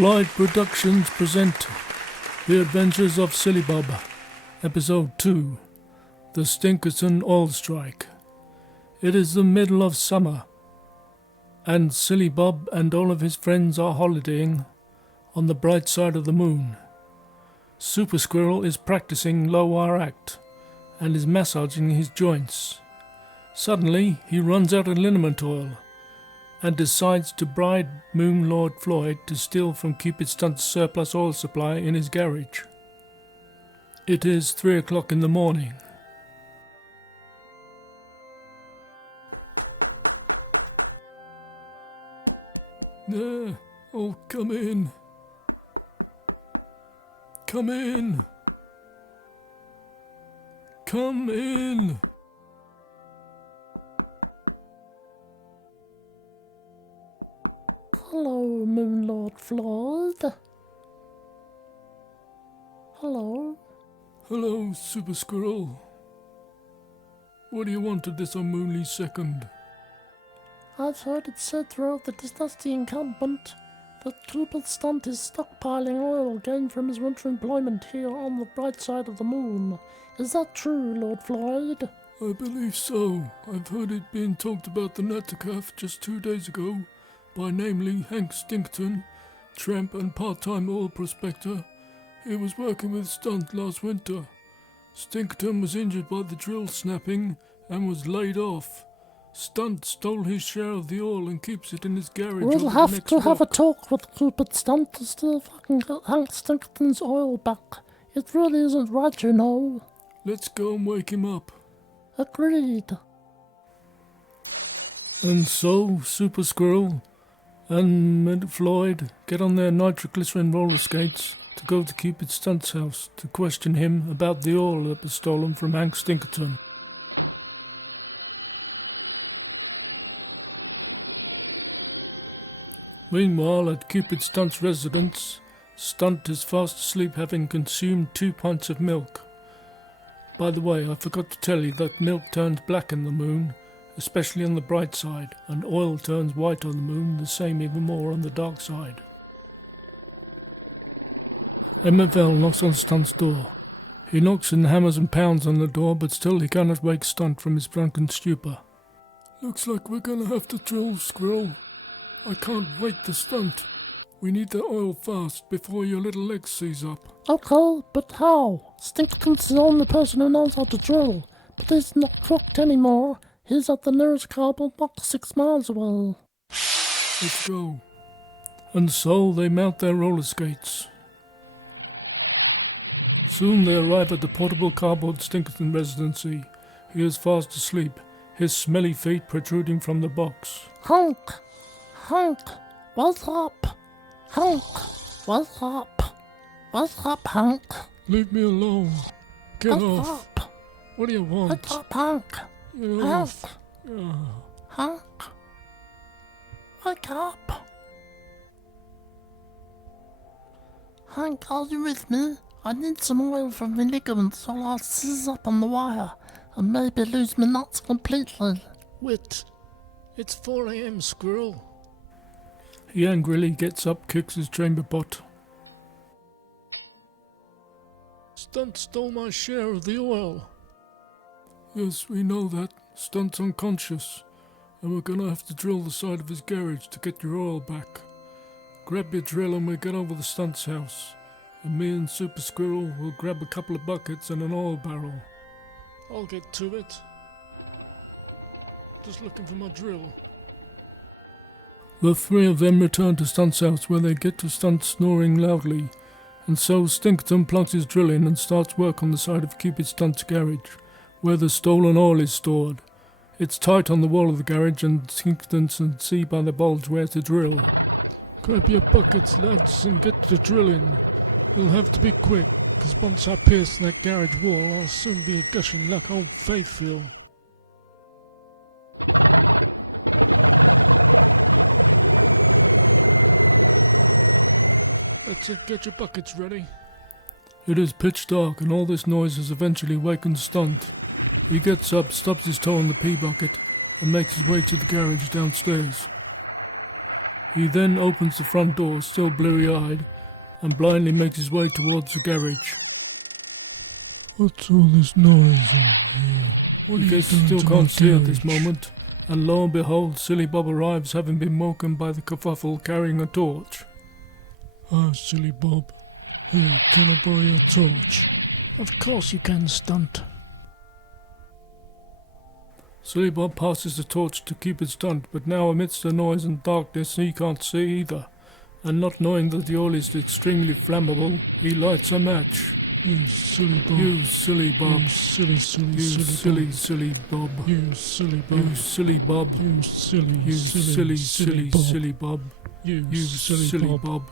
Floyd Productions present The Adventures of Silly Bob, Episode 2, The Stinkerton Oil Strike. It is the middle of summer, and Silly Bob and all of his friends are holidaying on the bright side of the moon. Super Squirrel is practicing low-wire act and is massaging his joints. Suddenly, he runs out of liniment oil and decides to bribe Moon Lord Floyd to steal from Cupid Stunt's surplus oil supply in his garage. It is 3 o'clock in the morning. There, oh, come in. Come in. Come in. Hello, Moon Lord Floyd. Hello. Hello, Super Squirrel. What do you want at this unmoonly second? I've heard it said throughout the dynasty encampment that Cupid Stunt is stockpiling oil gained from his winter employment here on the bright side of the moon. Is that true, Lord Floyd? I believe so. I've heard it being talked about the Nattercaf just 2 days ago by namely Hank Stinkerton, tramp and part-time oil prospector. He was working with Stunt last winter. Stinkerton was injured by the drill snapping and was laid off. Stunt stole his share of the oil and keeps it in his garage. We'll have to have a talk with Cupid Stunt to steal fucking Hank Stinkerton's oil back. It really isn't right, you know. Let's go and wake him up. Agreed. And so, Super Squirrel and Floyd get on their nitroglycerin roller skates to go to Cupid Stunt's house to question him about the oil that was stolen from Hank Stinkerton. Meanwhile, at Cupid Stunt's residence, Stunt is fast asleep, having consumed 2 pints of milk. By the way, I forgot to tell you that milk turns black in the moon, especially on the bright side, and oil turns white on the moon, the same even more on the dark side. Emmaville knocks on Stunt's door. He knocks and hammers and pounds on the door, but still he cannot wake Stunt from his drunken stupor. Looks like we're gonna have to drill, Squirrel. I can't wake the Stunt. We need the oil fast before your little leg seize up. Okay, but how? Stinkerton's the only person who knows how to drill, but he's not cooked anymore. He's at the nearest cardboard box 6 miles away. Let's go. And so they mount their roller skates. Soon they arrive at the portable cardboard Stinkerton residency. He is fast asleep, his smelly feet protruding from the box. Hank! Hank! Wake up! Hank! Wake up! Wake up, Hank! Wake up! Wake up, Hank! Hank! Hank! Wake up! Hank, are you with me? I need some oil from my ligaments or I'll seize up on the wire and maybe lose my nuts completely. He angrily gets up, kicks his chamber pot. Yes, we know that. Stunt's unconscious, and we're gonna have to drill the side of his garage to get your oil back. Grab your drill and we'll get over to Stunt's house, and me and Super Squirrel will grab a couple of buckets and an oil barrel. The 3 of them return to Stunt's house, where they get to Stunt snoring loudly, and so Stinkerton plugs his drill in and starts work on the side of Cupid Stunt's garage, where the stolen oil is stored. It's tight on the wall of the garage, and Stinkerton can see by the bulge where to drill. It is pitch dark, and all this noise has eventually wakened Stunt. He gets up, stubs his toe in the pee bucket, and makes his way to the garage downstairs. He then opens the front door, still bleary-eyed, and blindly makes his way towards the garage. He still can't see at this moment, and lo and behold, Silly Bob arrives, having been woken by the kerfuffle, carrying a torch. Of course you can, Stunt. Silly Bob passes the torch to Cupid Stunt, but now amidst the noise and darkness he can't see either, and not knowing that the oil is extremely flammable, he lights a match. You silly Bob. You silly, silly Bob. You silly Bob. You silly, silly, silly Bob. You silly Bob.